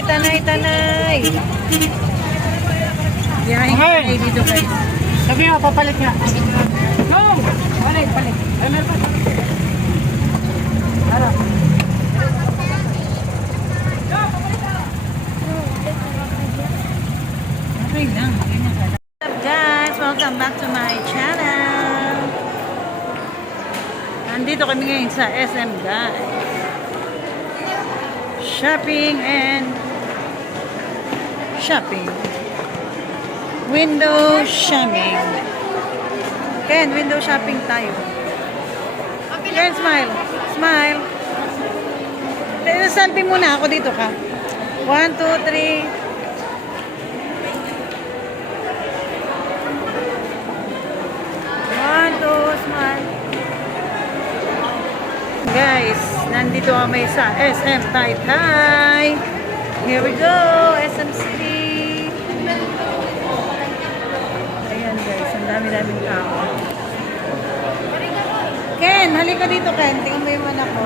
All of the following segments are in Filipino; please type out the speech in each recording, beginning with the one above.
Tanay, tanay, tanay. Biyahe Okay. okay. dito guys. Sabi nga, papalit nga. No! Balik, balik. Ay, meron pa. Lang. What's up guys? Welcome back to my channel. Nandito kami ngayon sa SM guys. Shopping and shopping. Window shopping. Ken, window shopping tayo. Ken, smile. Smile. Selfie muna ako dito ka. One, two, three. One, two, smile. Guys, nandito kami sa SM Taytay. Here we go, SM City. Ayan dami-daming tao. Ken, halika dito Ken. Tingnan mo yung anak ko.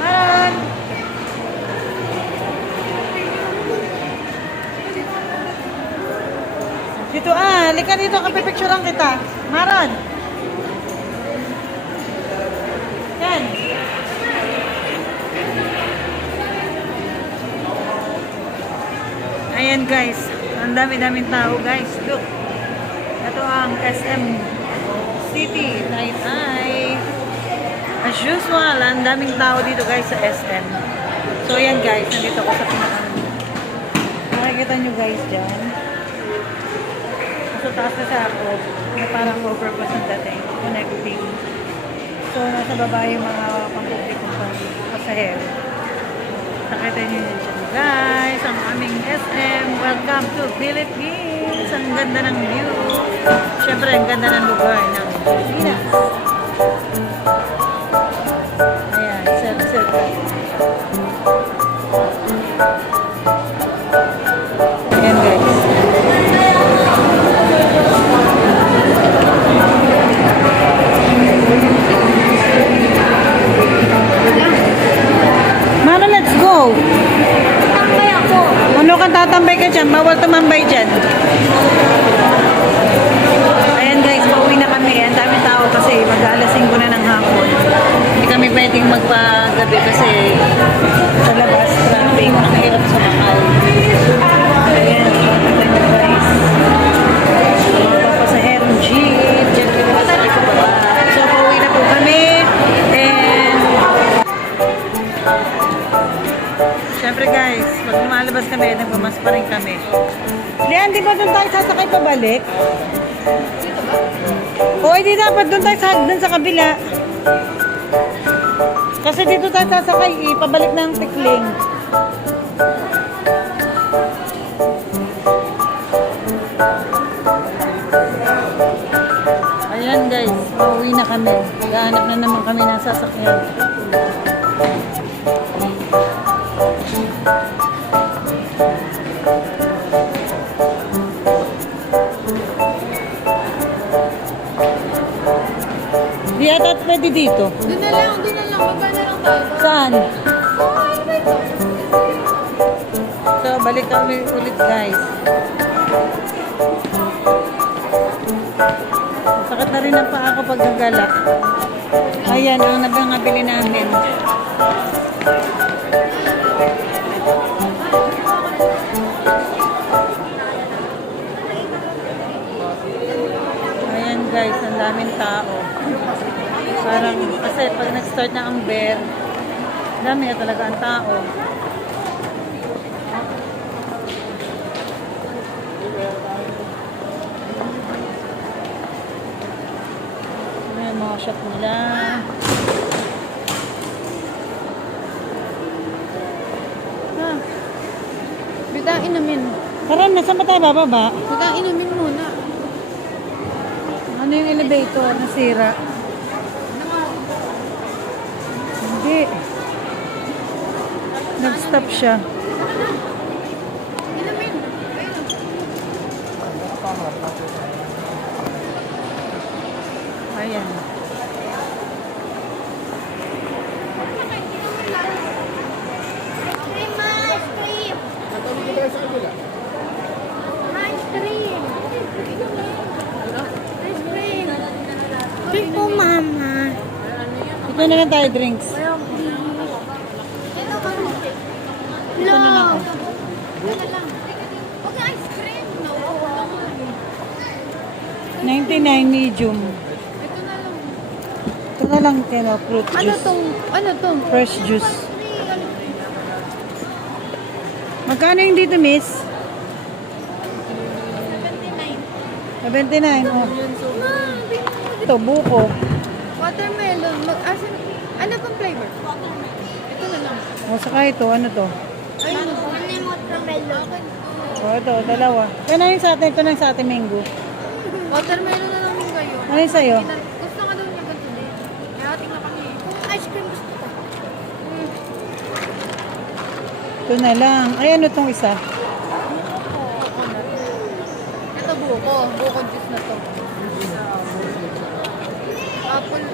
Maron! Dito ah, halika dito. Kapipicturean kita. Maron! Ken! Ayan guys, ang dami-daming tao guys. Look. Ito ang SM City, Taytay. As usual, ang daming tao dito guys sa SM. So ayan guys, nandito ako sa pinaka Makikita nyo guys dyan. So taas na siya ako na parang overpass ang dating, connecting. So nasa baba yung mga pangpublikong pasahero. Nakita nyo yun dyan guys, ang aming SM. Welcome to Philippines. Ang ganda ng view. Siyempre, ang ganda ng lugar ng Pilipinas. Ayan, sir. Ayan guys. Mano, let's go. Tambay ako. Ano kang tatambay ka dyan? Bawal tumambay dyan. Ayan guys, pauwi na kami. Ang dami tao kasi mag-alas 5 na ng hapon. Hindi kami pwedeng magpagabi kasi sa labas, traffic, ang hirap sa makal. Ayan, nyo guys. Mga papasaherong jeep, dyan kami masakay sa baba. So, pauwi na po kami. And Siyempre guys, pag lumalabas kami, nagmamas pa rin kami. Lian, di ba doon tayo sasakay pabalik? O, hindi dapat doon tayo sa, doon sa kabila. Kasi dito tayo sasakay, eh, pabalik ng tikling. Ayan guys, pauwi na kami. Maghahanap na naman kami ng sasakyan. Ata pwede dito. Doon na lang, doon na lang. Baba na lang tayo. Saan? So, balik kami ulit guys. Sakit na rin ang paa ko pag gagala. Ayan, ang nagangabili namin. Nag-start na ang bear, dami na talaga ang tao. Ayan, mga shop nila. Ah, Biglang inumin. karam, nasa ba tayo bababa? Biglang inumin muna. Ano yung elevator? Nasira. Hindi. Nag-stop siya. Ayan. Ito na lang tayo drinks. 99 medium. Ito na lang. Ito na lang, kaya fruit Ano juice. tong, ano tong? Fresh juice. Magkano yung dito, miss? 79. Oh. Ito, buko. Watermelon. Mag, asan, ano pang flavor? Ito na lang. O, saka ito, ano to? Ayun. Ano yung watermelon? O, ito, dalawa. Ano yung sa atin? Ito lang sa atin, mango. Watermelon na namin ngayon. Ano sa'yo? Gusto nga daw niya ganito din. Kaya tingnan kami. Kung ice cream gusto ko. Ito na lang. Ay, ano tong isa? Ito buko. Buko juice na to. Apple.